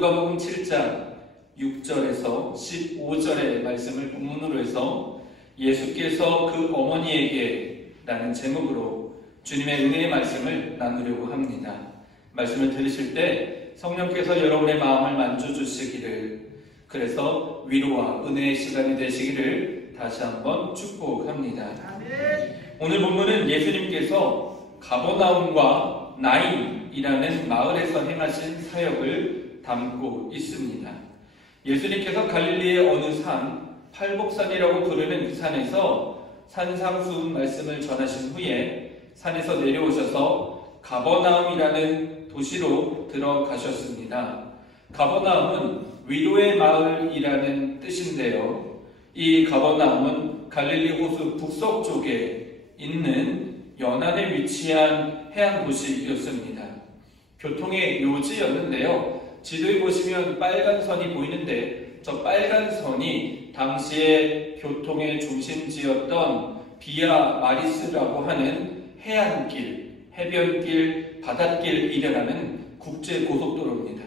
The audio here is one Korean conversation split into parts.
누가복음 7장 6절에서 15절의 말씀을 본문으로 해서 예수께서 그 어머니에게 라는 제목으로 주님의 은혜의 말씀을 나누려고 합니다. 말씀을 들으실 때 성령께서 여러분의 마음을 만져주시기를, 그래서 위로와 은혜의 시간이 되시기를 다시 한번 축복합니다. 오늘 본문은 예수님께서 가버나움과 나인이라는 마을에서 행하신 사역을 담고 있습니다. 예수님께서 갈릴리의 어느 산, 팔복산이라고 부르는 그 산에서 산상수훈 말씀을 전하신 후에 산에서 내려오셔서 가버나움이라는 도시로 들어가셨습니다. 가버나움은 위로의 마을이라는 뜻인데요, 이 가버나움은 갈릴리 호수 북서쪽에 있는 연안에 위치한 해안 도시였습니다. 교통의 요지였는데요, 지도에 보시면 빨간 선이 보이는데 저 빨간 선이 당시에 교통의 중심지였던 비아 마리스라고 하는 해안길, 해변길, 바닷길 이래라는 국제고속도로입니다.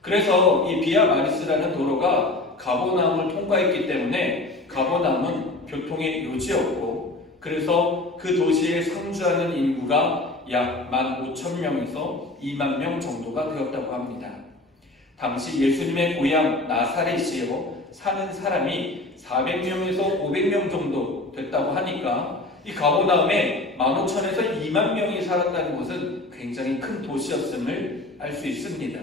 그래서 이 비아 마리스라는 도로가 가버나움을 통과했기 때문에 가버나움은 교통의 요지였고, 그래서 그 도시에 상주하는 인구가 약 15,000명에서 2만 명 정도가 되었다고 합니다. 당시 예수님의 고향 나사렛이요, 사는 사람이 400명에서 500명 정도 됐다고 하니까 이 가버나움에 15,000에서 2만 명이 살았다는 것은 굉장히 큰 도시였음을 알 수 있습니다.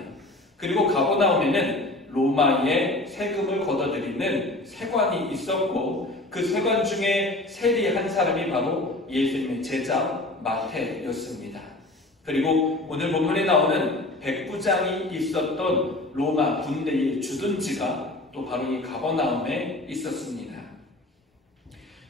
그리고 가버나움에는 로마의 세금을 걷어들이는 세관이 있었고, 그 세관 중에 세리한 사람이 바로 예수님의 제자 마태였습니다. 그리고 오늘 본문에 나오는 백부장이 있었던 로마 군대의 주둔지가 또 바로 이 가버나움에 있었습니다.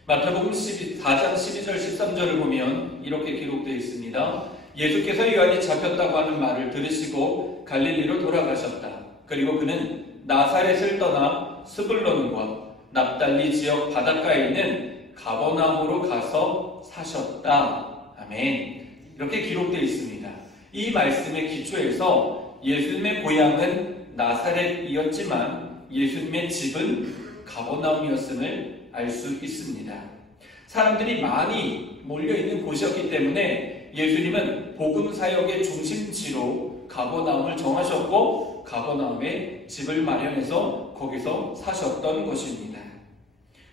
마태복음 4장 12절 13절을 보면 이렇게 기록되어 있습니다. 예수께서 요한이 잡혔다고 하는 말을 들으시고 갈릴리로 돌아가셨다. 그리고 그는 나사렛을 떠나 스불론과 납달리 지역 바닷가에 있는 가버나움으로 가서 사셨다. 아멘. 이렇게 기록되어 있습니다. 이 말씀의 기초에서 예수님의 고향은 나사렛이었지만 예수님의 집은 가버나움이었음을 알 수 있습니다. 사람들이 많이 몰려있는 곳이었기 때문에 예수님은 복음사역의 중심지로 가버나움을 정하셨고, 가버나움에 집을 마련해서 거기서 사셨던 것입니다.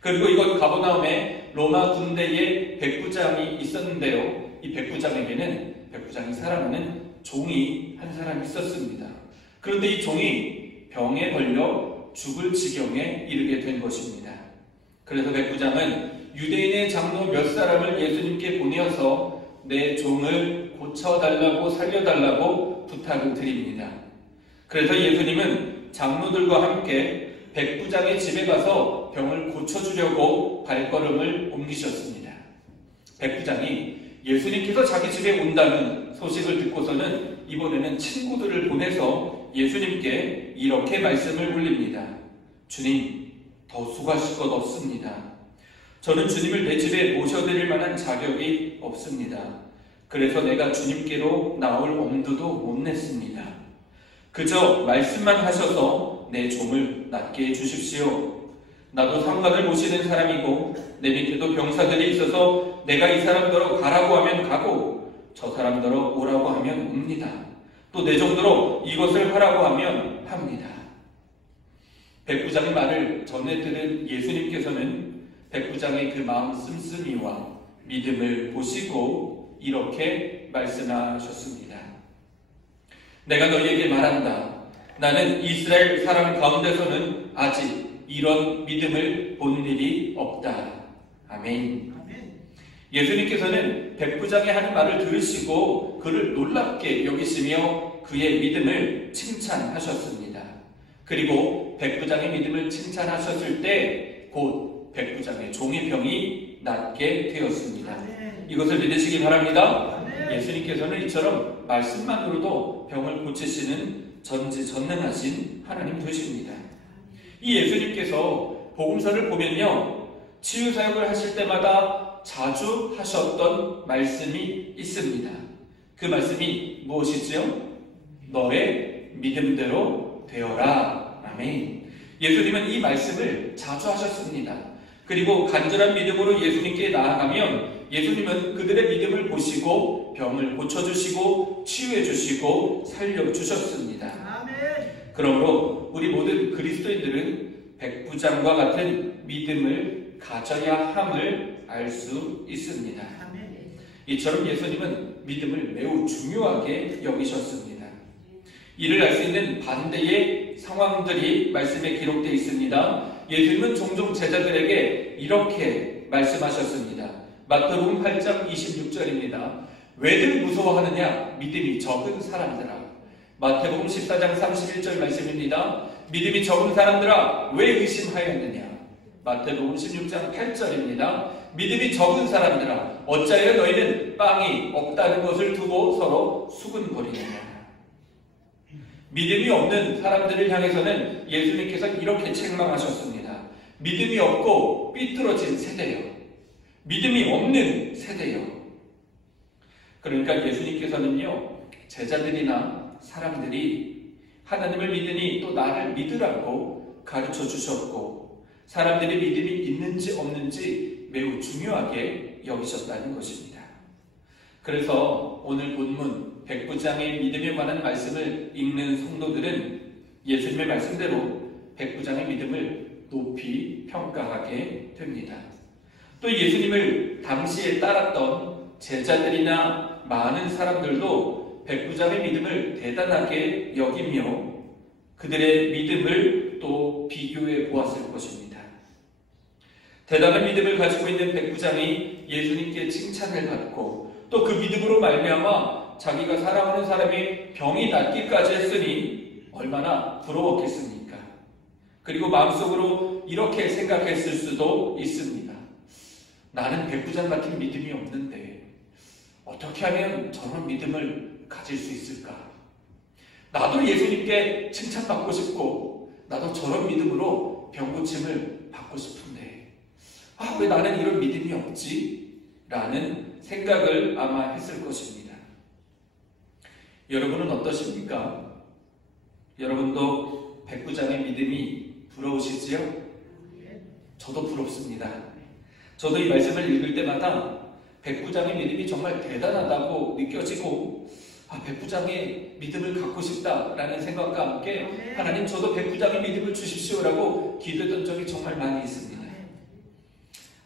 그리고 이곳 가버나움에 로마 군대의 백부장이 있었는데요, 이 백부장이 사랑하는 종이 한 사람 있었습니다. 그런데 이 종이 병에 걸려 죽을 지경에 이르게 된 것입니다. 그래서 백부장은 유대인의 장로 몇 사람을 예수님께 보내어서 내 종을 고쳐달라고 살려달라고 부탁을 드립니다. 그래서 예수님은 장로들과 함께 백부장의 집에 가서 병을 고쳐주려고 발걸음을 옮기셨습니다. 백부장이 예수님께서 자기 집에 온다는 소식을 듣고서는 이번에는 친구들을 보내서 예수님께 이렇게 말씀을 올립니다. 주님, 더 수고하실 것 없습니다. 저는 주님을 내 집에 모셔드릴 만한 자격이 없습니다. 그래서 내가 주님께로 나올 엄두도 못 냈습니다. 그저 말씀만 하셔서 내 종을 낫게 해주십시오. 나도 상관을 모시는 사람이고 내 밑에도 병사들이 있어서 내가 이 사람더러 가라고 하면 가고 저 사람더러 오라고 하면 옵니다. 또 내 정도로 이것을 하라고 하면 합니다. 백부장의 말을 전해 들은 예수님께서는 백부장의 그 마음 씀씀이와 믿음을 보시고 이렇게 말씀하셨습니다. 내가 너희에게 말한다. 나는 이스라엘 사람 가운데서는 아직 이런 믿음을 본 일이 없다. 아멘. 예수님께서는 백부장의 하는 말을 들으시고 그를 놀랍게 여기시며 그의 믿음을 칭찬하셨습니다. 그리고 백부장의 믿음을 칭찬하셨을 때 곧 백부장의 종의 병이 낫게 되었습니다. 이것을 믿으시기 바랍니다. 예수님께서는 이처럼 말씀만으로도 병을 고치시는 전지전능하신 하나님 되십니다. 이 예수님께서 복음서를 보면요, 치유사역을 하실 때마다 자주 하셨던 말씀이 있습니다. 그 말씀이 무엇이지요? 너의 믿음대로 되어라. 아멘. 예수님은 이 말씀을 자주 하셨습니다. 그리고 간절한 믿음으로 예수님께 나아가면 예수님은 그들의 믿음을 보시고 병을 고쳐주시고 치유해주시고 살려주셨습니다. 아멘. 그러므로 우리 모든 그리스도인들은 백부장과 같은 믿음을 가져야 함을 알 수 있습니다. 아멘. 이처럼 예수님은 믿음을 매우 중요하게 여기셨습니다. 이를 알 수 있는 반대의 상황들이 말씀에 기록되어 있습니다. 예수님은 종종 제자들에게 이렇게 말씀하셨습니다. 마태복음 8장 26절입니다. 왜들 무서워하느냐? 믿음이 적은 사람들아. 마태복음 14장 31절 말씀입니다. 믿음이 적은 사람들아, 왜 의심하였느냐? 마태복음 16장 8절입니다. 믿음이 적은 사람들아, 어찌하여 너희는 빵이 없다는 것을 두고 서로 수군거리느냐? 믿음이 없는 사람들을 향해서는 예수님께서 이렇게 책망하셨습니다. 믿음이 없고 삐뚤어진 세대요. 믿음이 없는 세대요. 그러니까 예수님께서는요, 제자들이나 사람들이 하나님을 믿으니 또 나를 믿으라고 가르쳐 주셨고, 사람들이 믿음이 있는지 없는지 매우 중요하게 여기셨다는 것입니다. 그래서 오늘 본문 백부장의 믿음에 관한 말씀을 읽는 성도들은 예수님의 말씀대로 백부장의 믿음을 높이 평가하게 됩니다. 또 예수님을 당시에 따랐던 제자들이나 많은 사람들도 백부장의 믿음을 대단하게 여기며 그들의 믿음을 또 비교해 보았을 것입니다. 대단한 믿음을 가지고 있는 백부장이 예수님께 칭찬을 받고 또 그 믿음으로 말미암아 자기가 사랑하는 사람이 병이 낫기까지 했으니 얼마나 부러웠겠습니까? 그리고 마음속으로 이렇게 생각했을 수도 있습니다. 나는 백부장 같은 믿음이 없는데 어떻게 하면 저런 믿음을 가질 수 있을까? 나도 예수님께 칭찬받고 싶고 나도 저런 믿음으로 병고침을 받고 싶은데 왜 나는 이런 믿음이 없지? 라는 생각을 아마 했을 것입니다. 여러분은 어떠십니까? 여러분도 백부장의 믿음이 부러우시지요? 저도 부럽습니다. 저도 이 말씀을 읽을 때마다 백부장의 믿음이 정말 대단하다고 느껴지고 백부장의 믿음을 갖고 싶다라는 생각과 함께 하나님 저도 백부장의 믿음을 주십시오라고 기도했던 적이 정말 많이 있습니다.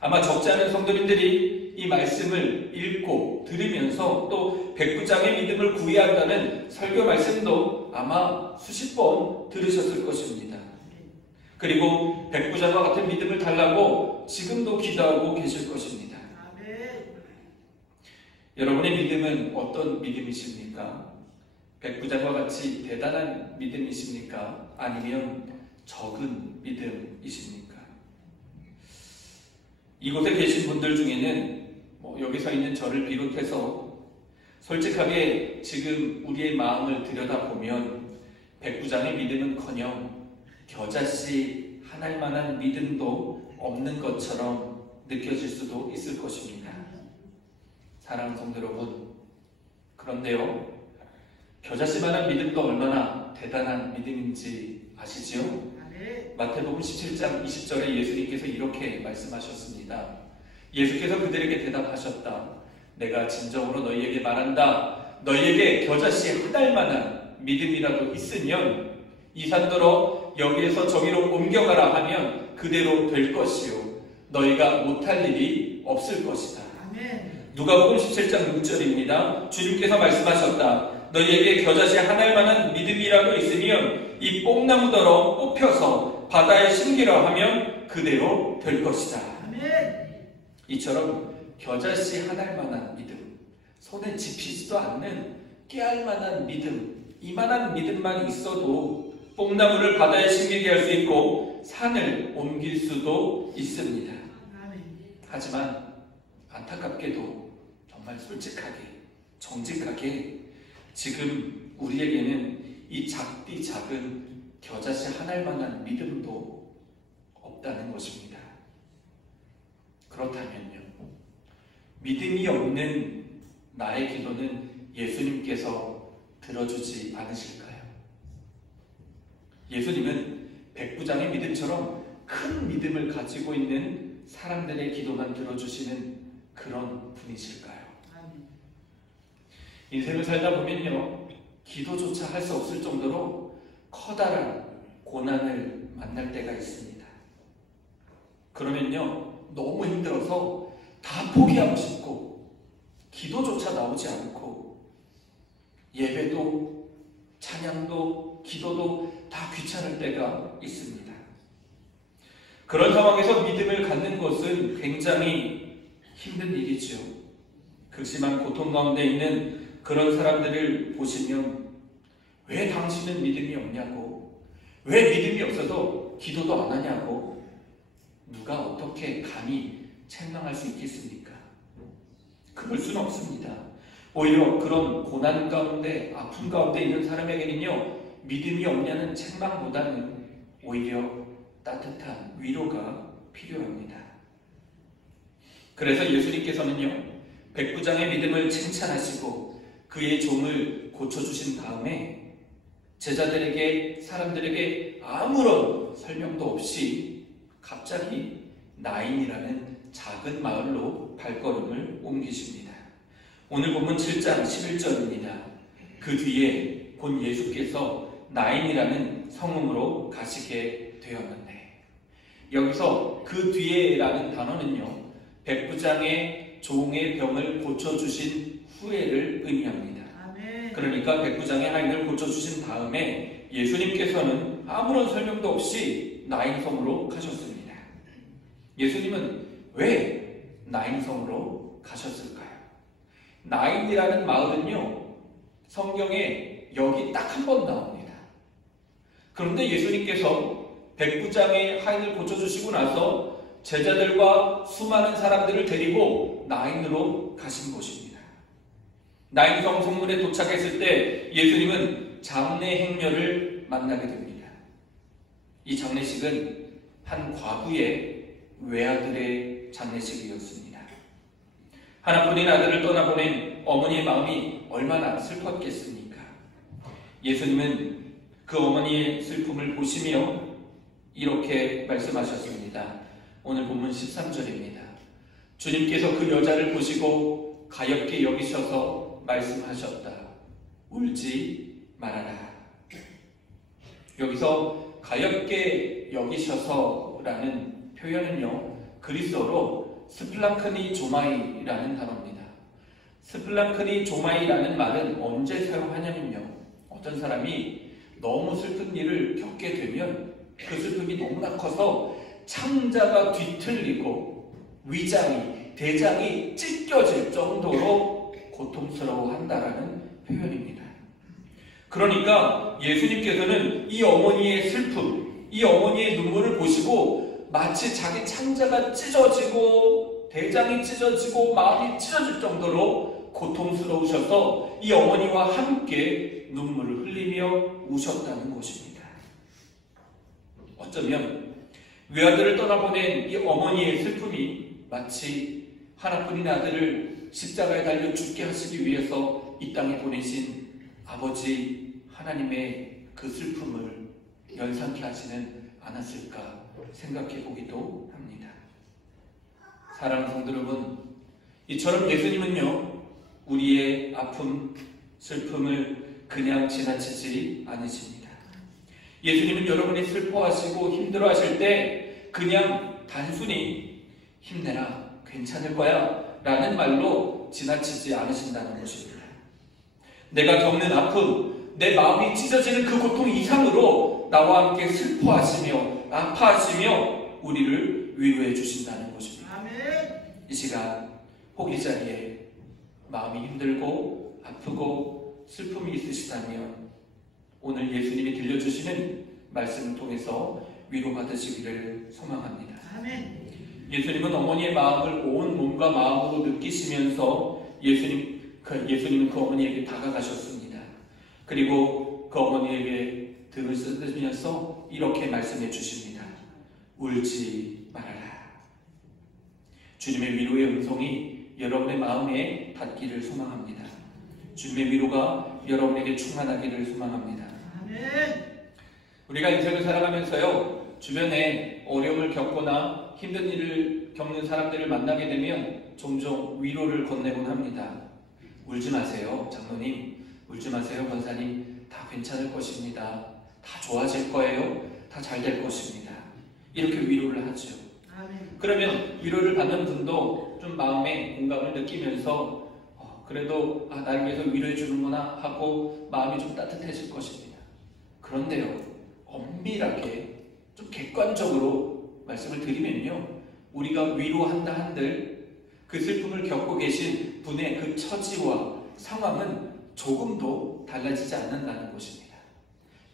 아마 적지 않은 성도님들이 이 말씀을 읽고 들으면서 또 백부장의 믿음을 구해야 한다는 설교 말씀도 아마 수십 번 들으셨을 것입니다. 그리고 백부장과 같은 믿음을 달라고 지금도 기도하고 계실 것입니다. 여러분의 믿음은 어떤 믿음이십니까? 백부장과 같이 대단한 믿음이십니까? 아니면 적은 믿음이십니까? 이곳에 계신 분들 중에는 여기 서 있는 저를 비롯해서 솔직하게 지금 우리의 마음을 들여다보면 백부장의 믿음은커녕 겨자씨 하나일 만한 믿음도 없는 것처럼 느껴질 수도 있을 것입니다. 사랑하는 성도 여러분, 그런데요, 겨자씨만한 믿음도 얼마나 대단한 믿음인지 아시지요? 마태복음 17장 20절에 예수님께서 이렇게 말씀하셨습니다. 예수께서 그들에게 대답하셨다. 내가 진정으로 너희에게 말한다. 너희에게 겨자씨 한 알만한 믿음이라도 있으면 이 산더러 여기에서 저기로 옮겨가라 하면 그대로 될 것이요 너희가 못할 일이 없을 것이다. 누가복음 17장 6절입니다. 주님께서 말씀하셨다. 너희에게 겨자씨 한 알만한 믿음이라도 있으면 이 뽕나무더러 뽑혀서 바다에 심기라 하면 그대로 될 것이다. 이처럼 겨자씨 한 알만한 믿음, 손에 집히지도 않는 깨알만한 믿음, 이만한 믿음만 있어도 뽕나무를 바다에 심기게 할 수 있고 산을 옮길 수도 있습니다. 하지만 안타깝게도 정말 솔직하게 정직하게 지금 우리에게는 이 작디 작은 겨자씨 한 알만한 믿음도 없다는 것입니다. 그렇다면요, 믿음이 없는 나의 기도는 예수님께서 들어주지 않으실까요? 예수님은 백부장의 믿음처럼 큰 믿음을 가지고 있는 사람들의 기도만 들어주시는 그런 분이실까요? 인생을 살다 보면요, 기도조차 할 수 없을 정도로 커다란 고난을 만날 때가 있습니다. 그러면요, 너무 힘들어서 다 포기하고 싶고 기도조차 나오지 않고 예배도 찬양도 기도도 다 귀찮을 때가 있습니다. 그런 상황에서 믿음을 갖는 것은 굉장히 힘든 일이죠. 극심한 고통 가운데 있는 그런 사람들을 보시면 왜 당신은 믿음이 없냐고, 왜 믿음이 없어서 기도도 안 하냐고 누가 어떻게 감히 책망할 수 있겠습니까? 그럴 수는 없습니다. 오히려 그런 고난 가운데 아픔 가운데 있는 사람에게는요, 믿음이 없냐는 책망보다는 오히려 따뜻한 위로가 필요합니다. 그래서 예수님께서는요, 백부장의 믿음을 칭찬하시고 그의 종을 고쳐주신 다음에 제자들에게, 사람들에게 아무런 설명도 없이 갑자기 나인이라는 작은 마을로 발걸음을 옮기십니다. 오늘 본문 7장 11절입니다. 그 뒤에 곧 예수께서 나인이라는 성읍으로 가시게 되었는데, 여기서 그 뒤에라는 단어는요, 백부장의 종의 병을 고쳐주신 후에를 의미합니다. 아멘. 그러니까 백부장의 하인을 고쳐주신 다음에 예수님께서는 아무런 설명도 없이 나인성으로 가셨습니다. 예수님은 왜 나인성으로 가셨을까요? 나인이라는 마을은요, 성경에 여기 딱 한 번 나옵니다. 그런데 예수님께서 백부장의 하인을 고쳐주시고 나서 제자들과 수많은 사람들을 데리고 나인으로 가신 곳입니다. 나인성 성문에 도착했을 때 예수님은 장례 행렬을 만나게 됩니다. 이 장례식은 한 과부의 외아들의 장례식이었습니다. 하나뿐인 아들을 떠나보낸 어머니의 마음이 얼마나 슬펐겠습니까? 예수님은 그 어머니의 슬픔을 보시며 이렇게 말씀하셨습니다. 오늘 본문 13절입니다. 주님께서 그 여자를 보시고 가엾게 여기셔서 말씀하셨다. 울지 말아라. 여기서 가엾게 여기셔서라는 표현은요, 그리스어로 스플랑크니 조마이라는 단어입니다. 스플랑크니 조마이라는 말은 언제 사용하냐면요, 어떤 사람이 너무 슬픈 일을 겪게 되면 그 슬픔이 너무나 커서 창자가 뒤틀리고 위장이, 대장이 찢겨질 정도로 고통스러워한다라는 표현입니다. 그러니까 예수님께서는 이 어머니의 슬픔, 이 어머니의 눈물을 보시고 마치 자기 창자가 찢어지고 대장이 찢어지고 마음이 찢어질 정도로 고통스러우셔서 이 어머니와 함께 눈물을 흘리며 우셨다는 것입니다. 어쩌면 외아들을 떠나보낸 이 어머니의 슬픔이 마치 하나뿐인 아들을 십자가에 달려 죽게 하시기 위해서 이 땅에 보내신 아버지 하나님의 그 슬픔을 연상케 하지는 않았을까 생각해 보기도 합니다. 사랑하는 성도 여러분, 이처럼 예수님은요, 우리의 아픔, 슬픔을 그냥 지나치지 않으십니다. 예수님은 여러분이 슬퍼하시고 힘들어하실 때 그냥 단순히 힘내라, 괜찮을 거야 라는 말로 지나치지 않으신다는 것입니다. 내가 겪는 아픔, 내 마음이 찢어지는 그 고통 이상으로 나와 함께 슬퍼하시며 아파하시며 우리를 위로해 주신다는 것입니다. 아멘. 이 시간 혹 이 자리에 마음이 힘들고 아프고 슬픔이 있으시다면 오늘 예수님이 들려주시는 말씀을 통해서 위로받으시기를 소망합니다. 아멘. 예수님은 어머니의 마음을 온 몸과 마음으로 느끼시면서 예수님은 그 어머니에게 다가가셨습니다. 그리고 그 어머니에게 등을 쓰시면서 이렇게 말씀해 주십니다. 울지 말아라. 주님의 위로의 음성이 여러분의 마음에 닿기를 소망합니다. 주님의 위로가 여러분에게 충만하기를 소망합니다. 아멘. 우리가 인생을 살아가면서요, 주변에 어려움을 겪거나 힘든 일을 겪는 사람들을 만나게 되면 종종 위로를 건네곤 합니다. 울지 마세요, 장로님. 울지 마세요, 권사님. 다 괜찮을 것입니다. 다 좋아질 거예요. 다 잘 될 것입니다. 이렇게 위로를 하죠. 그러면 위로를 받는 분도 좀 마음에 공감을 느끼면서 그래도 나를 위해서 위로해 주는구나 하고 마음이 좀 따뜻해질 것입니다. 그런데요, 엄밀하게 좀 객관적으로 말씀을 드리면요, 우리가 위로한다 한들 그 슬픔을 겪고 계신 분의 그 처지와 상황은 조금도 달라지지 않는다는 것입니다.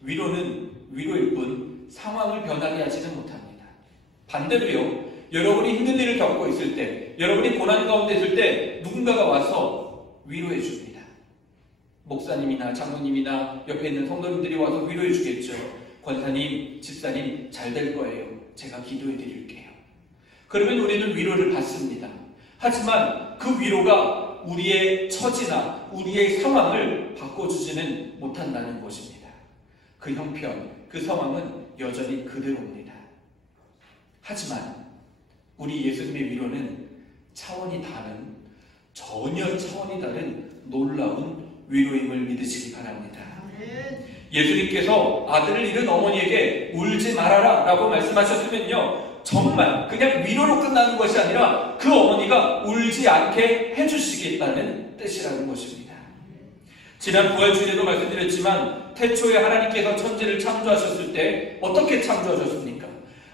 위로는 위로일 뿐 상황을 변하게 하지는 못합니다. 반대로요, 여러분이 힘든 일을 겪고 있을 때, 여러분이 고난 가운데 있을 때 누군가가 와서 위로해 줍니다. 목사님이나 장로님이나 옆에 있는 성도님들이 와서 위로해 주겠죠. 권사님, 집사님, 잘 될 거예요. 제가 기도해 드릴게요. 그러면 우리는 위로를 받습니다. 하지만 그 위로가 우리의 처지나 우리의 상황을 바꿔주지는 못한다는 것입니다. 그 형편, 그 상황은 여전히 그대로입니다. 하지만 우리 예수님의 위로는 차원이 다른, 전혀 차원이 다른 놀라운 위로임을 믿으시기 바랍니다. 예수님께서 아들을 잃은 어머니에게 울지 말아라 라고 말씀하셨으면요, 정말 그냥 위로로 끝나는 것이 아니라 그 어머니가 울지 않게 해주시겠다는 뜻이라는 것입니다. 지난 부활주일에도 말씀드렸지만 태초에 하나님께서 천지를 창조하셨을 때 어떻게 창조하셨습니까?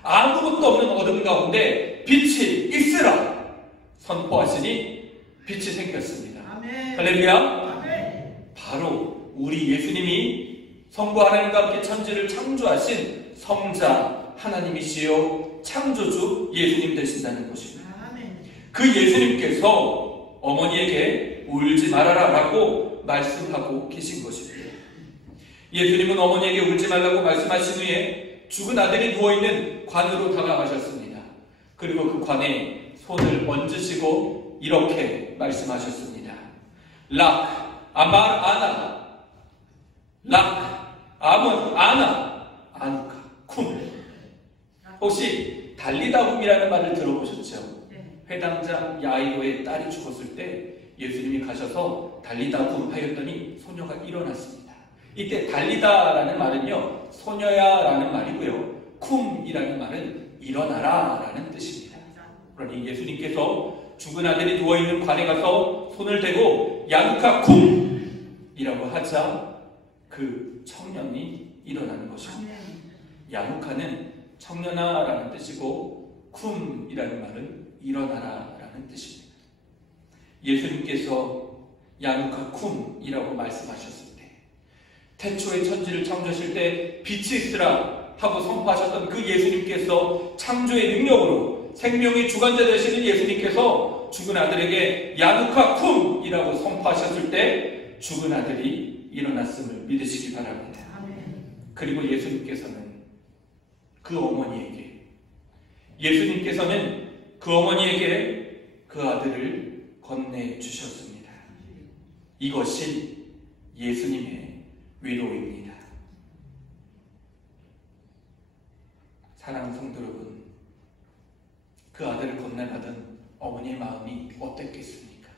아무것도 없는 어둠 가운데 빛이 있으라 선포하시니 빛이 생겼습니다. 아멘. 할렐루야. 아멘. 바로 우리 예수님이 성부 하나님과 함께 천지를 창조하신 성자 하나님이시요 창조주 예수님 되신다는 것입니다. 아멘. 그 예수님께서 어머니에게 울지 말아라 라고 말씀하고 계신 것입니다. 예수님은 어머니에게 울지 말라고 말씀하신 후에 죽은 아들이 누워있는 관으로 다가가셨습니다. 그리고 그 관에 손을 얹으시고 이렇게 말씀하셨습니다. 락 아말 아나, 락 아문 아나, 아누카 쿰. 혹시 달리다움이라는 말을 들어보셨죠? 회당장 야이로의 딸이 죽었을 때 예수님이 가셔서 달리다움 하였더니 소녀가 일어났습니다. 이때 달리다라는 말은요, 소녀야라는 말이고요, 쿰이라는 말은 일어나라 라는 뜻입니다. 그러니 예수님께서 죽은 아들이 누워있는 관에 가서 손을 대고 야누카 쿰이라고 하자 그 청년이 일어나는 것입니다. 야누카는 청년아라는 뜻이고 쿰이라는 말은 일어나라 라는 뜻입니다. 예수님께서 야누카 쿰이라고 말씀하셨을 때, 태초에 천지를 창조하실 때 빛이 있으라 하고 선포하셨던 그 예수님께서 창조의 능력으로 생명의 주관자 되시는 예수님께서 죽은 아들에게 야누카 쿰이라고 선포하셨을 때 죽은 아들이 일어났음을 믿으시기 바랍니다. 그리고 예수님께서는 그 어머니에게 그 아들을 건네주셨습니다. 이것이 예수님의 위로입니다. 사랑하는 성도 여러분, 그 아들을 건네받은 어머니의 마음이 어땠겠습니까?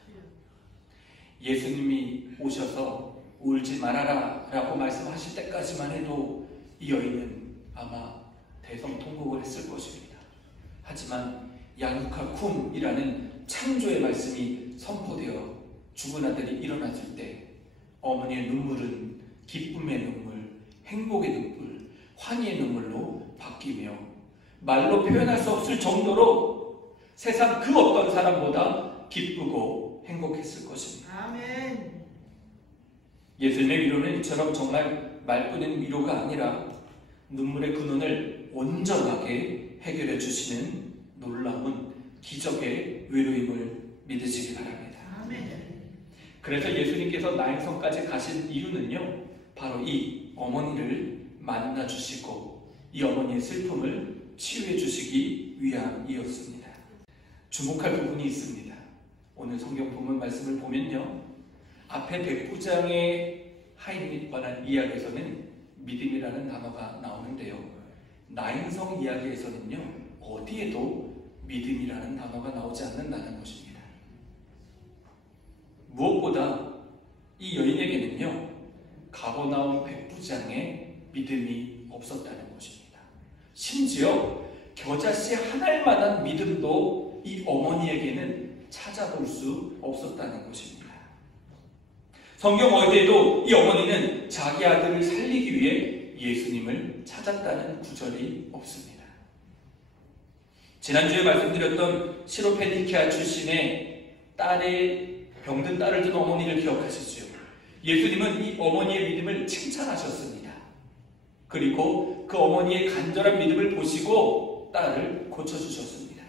예수님이 오셔서 울지 말아라 라고 말씀하실 때까지만 해도 이 여인은 아마 대성통곡을 했을 것입니다. 하지만 야누카 쿰이라는 창조의 말씀이 선포되어 죽은 아들이 일어났을 때 어머니의 눈물은 기쁨의 눈물, 행복의 눈물, 환희의 눈물로 바뀌며 말로 표현할 수 없을 정도로 세상 그 어떤 사람보다 기쁘고 행복했을 것입니다. 아멘. 예수님의 위로는 이처럼 정말 말뿐인 위로가 아니라 눈물의 근원을 온전하게 해결해 주시는 놀라운 기적의 위로임을 믿으시기 바랍니다. 아멘. 그래서 예수님께서 나인성까지 가신 이유는요, 바로 이 어머니를 만나 주시고 이 어머니의 슬픔을 치유해 주시기 위함이었습니다. 주목할 부분이 있습니다. 오늘 성경 본문 말씀을 보면요, 앞에 백부장의 하인에 관한 이야기에서는 믿음이라는 단어가 나오는데요. 나인성 이야기에서는요, 어디에도 믿음이라는 단어가 나오지 않는다는 것입니다. 무엇보다 이 여인에게는요, 가버나움 백부장의 믿음이 없었다는 것입니다. 심지어 겨자씨 한 알만한 믿음도 이 어머니에게는 찾아볼 수 없었다는 것입니다. 성경 어디에도 이 어머니는 자기 아들을 살리기 위해 예수님을 찾았다는 구절이 없습니다. 지난주에 말씀드렸던 시로페니키아 출신의 병든 딸을 둔 어머니를 기억하시죠? 예수님은 이 어머니의 믿음을 칭찬하셨습니다. 그리고 그 어머니의 간절한 믿음을 보시고 딸을 고쳐주셨습니다.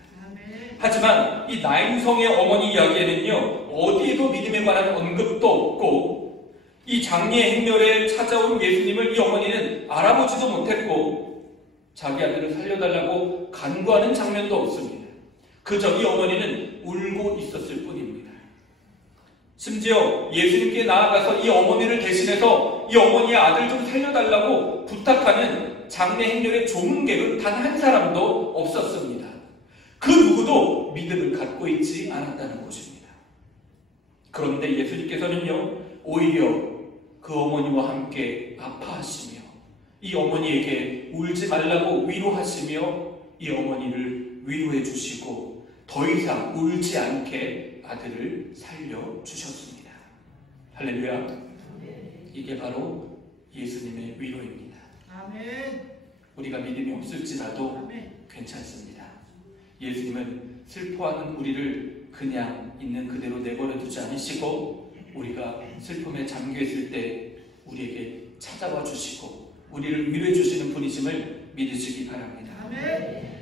하지만 이 나인성의 어머니 이야기에는요, 어디에도 믿음에 관한 언급도 없고, 이 장례 행렬에 찾아온 예수님을 이 어머니는 알아보지도 못했고, 자기 아들을 살려달라고 간구하는 장면도 없습니다. 그저 이 어머니는 울고 있었을 뿐입니다. 심지어 예수님께 나아가서 이 어머니를 대신해서 이 어머니의 아들 좀 살려달라고 부탁하는 장례 행렬의 조문객은 단 한 사람도 없었습니다. 그 누구도 믿음을 갖고 있지 않았다는 것입니다. 그런데 예수님께서는요, 오히려 그 어머니와 함께 아파하시며 이 어머니에게 울지 말라고 위로하시며 이 어머니를 위로해 주시고 더 이상 울지 않게 아들을 살려주셨습니다. 할렐루야. 이게 바로 예수님의 위로입니다. 우리가 믿음이 없을지라도 괜찮습니다. 예수님은 슬퍼하는 우리를 그냥 있는 그대로 내버려 두지 않으시고, 우리가 슬픔에 잠겨있을 때 우리에게 찾아와 주시고 우리를 위로해 주시는 분이심을 믿으시기 바랍니다.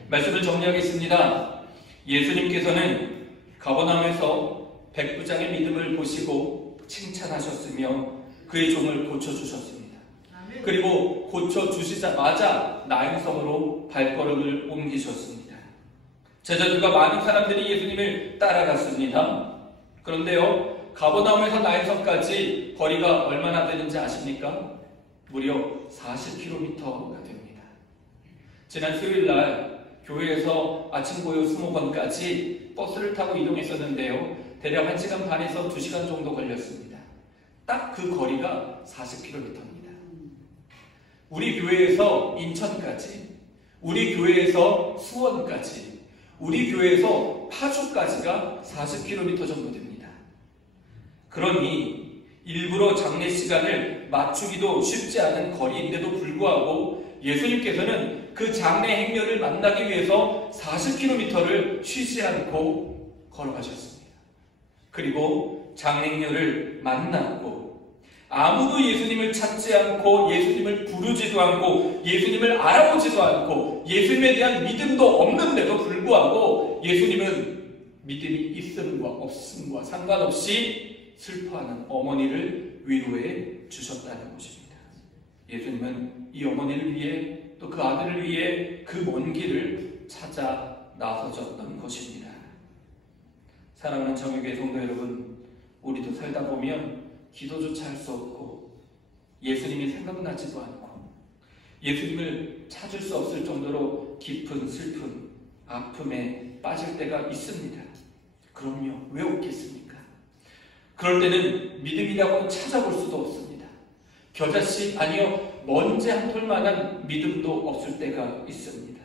말씀을 정리하겠습니다. 예수님께서는 가버나움에서 백부장의 믿음을 보시고 칭찬하셨으며 그의 종을 고쳐주셨습니다. 그리고 고쳐주시자마자 나인성으로 발걸음을 옮기셨습니다. 제자들과 많은 사람들이 예수님을 따라갔습니다. 그런데요, 가버나움에서 나인성까지 거리가 얼마나 되는지 아십니까? 무려 40km가 됩니다. 지난 수요일날 교회에서 아침 고요 수목원까지 버스를 타고 이동했었는데요, 대략 1시간 반에서 2시간 정도 걸렸습니다. 딱 그 거리가 40km입니다. 우리 교회에서 인천까지, 우리 교회에서 수원까지, 우리 교회에서 파주까지가 40km 정도 됩니다. 그러니 일부러 장례 시간을 맞추기도 쉽지 않은 거리인데도 불구하고 예수님께서는 그 장례 행렬을 만나기 위해서 40km를 쉬지 않고 걸어가셨습니다. 그리고 장례 행렬을 만났고, 아무도 예수님을 찾지 않고 예수님을 부르지도 않고 예수님을 알아보지도 않고 예수님에 대한 믿음도 없는데도 불구하고 예수님은 믿음이 있음과 없음과 상관없이 슬퍼하는 어머니를 위로해 주셨다는 것입니다. 예수님은 이 어머니를 위해 또 그 아들을 위해 그 먼 길을 찾아 나서셨던 것입니다. 사랑하는 정의교회 성도 여러분, 우리도 살다 보면 기도조차 할 수 없고 예수님이 생각나지도 않고 예수님을 찾을 수 없을 정도로 깊은 슬픔, 아픔에 빠질 때가 있습니다. 그럼요, 왜 없겠습니까? 그럴 때는 믿음이라고 찾아볼 수도 없습니다. 겨자씨 아니요 먼지 한 톨만한 믿음도 없을 때가 있습니다.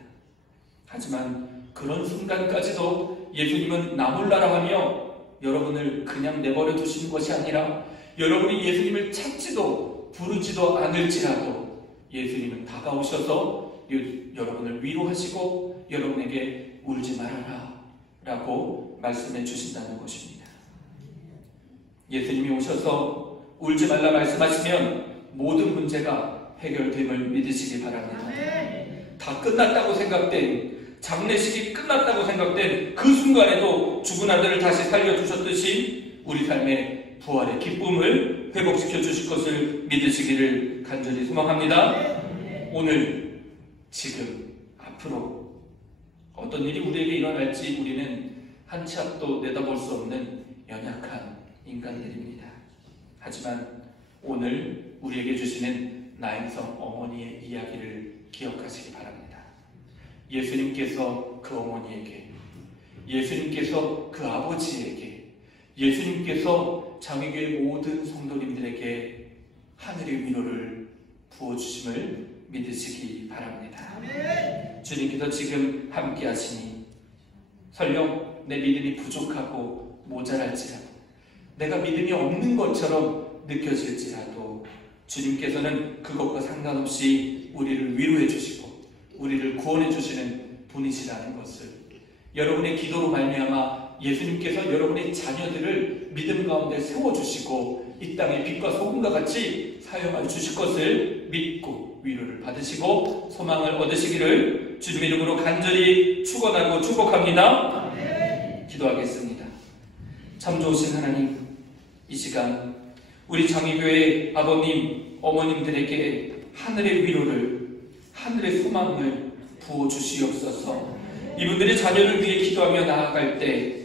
하지만 그런 순간까지도 예수님은 나 몰라라 하며 여러분을 그냥 내버려 두시는 것이 아니라 여러분이 예수님을 찾지도 부르지도 않을지라도 예수님은 다가오셔서 여러분을 위로하시고 여러분에게 울지 말아라 라고 말씀해 주신다는 것입니다. 예수님이 오셔서 울지 말라 말씀하시면 모든 문제가 해결됨을 믿으시기 바랍니다. 다 끝났다고 생각된, 장례식이 끝났다고 생각된 그 순간에도 죽은 아들을 다시 살려주셨듯이 우리 삶의 부활의 기쁨을 회복시켜 주실 것을 믿으시기를 간절히 소망합니다. 오늘, 지금, 앞으로 어떤 일이 우리에게 일어날지 우리는 한 치 앞도 내다볼 수 없는 연약한 인간들입니다. 하지만 오늘 우리에게 주시는 나인성 어머니의 이야기를 기억하시기 바랍니다. 예수님께서 그 어머니에게, 예수님께서 그 아버지에게, 예수님께서 장애교회 모든 성도님들에게 하늘의 위로를 부어주심을 믿으시기 바랍니다. 주님께서 지금 함께 하시니 설령 내 믿음이 부족하고 모자랄지라도, 내가 믿음이 없는 것처럼 느껴질지라도 주님께서는 그것과 상관없이 우리를 위로해 주시고 우리를 구원해 주시는 분이시라는 것을, 여러분의 기도로 말미암아 예수님께서 여러분의 자녀들을 믿음 가운데 세워주시고 이 땅의 빛과 소금과 같이 사용하여 주실 것을 믿고 위로를 받으시고 소망을 얻으시기를 주님 이름으로 간절히 축원하고 축복합니다. 기도하겠습니다. 참 좋으신 하나님, 이 시간 우리 장애교회 아버님, 어머님들에게 하늘의 위로를, 하늘의 소망을 부어주시옵소서. 이분들이 자녀를 위해 기도하며 나아갈 때,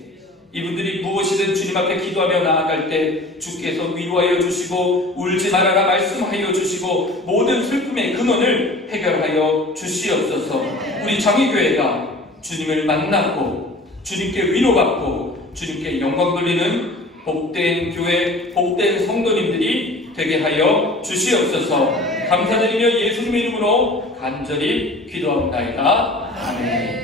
이분들이 무엇이든 주님 앞에 기도하며 나아갈 때 주께서 위로하여 주시고 울지 말아라 말씀하여 주시고 모든 슬픔의 근원을 해결하여 주시옵소서. 우리 장애교회가 주님을 만나고 주님께 위로받고 주님께 영광 돌리는 복된 교회, 복된 성도님들이 되게 하여 주시옵소서. 감사드리며 예수님의 이름으로 간절히 기도합니다. 아멘.